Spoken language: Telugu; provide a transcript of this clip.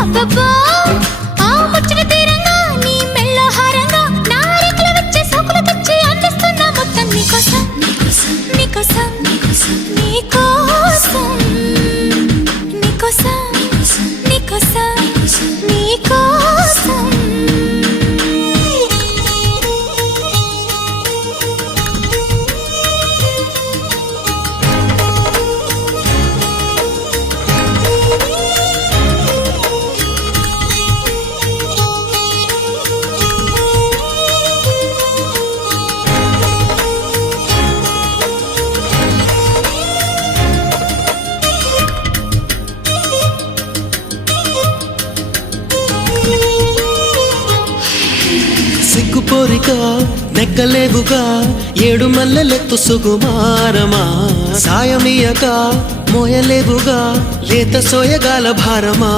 అబ్బబ్బా ఆ ముచ్చట తీరంగా నీ మెళ్ళ హారంగా నా రేకుల వచ్చే సోకులు తెచ్చి అందిస్తున్నా మొత్తం నీకోసం నీకోసం నీకోసం నీకోసం నీకోసం నీకోసం నీకోసం సిగ్గుపోరిక నెక్కలేవుగా ఏడు మల్లెలెత్తు సుకుమారమా సాయమియక మోయలేవుగా లేత సోయగాల భారమా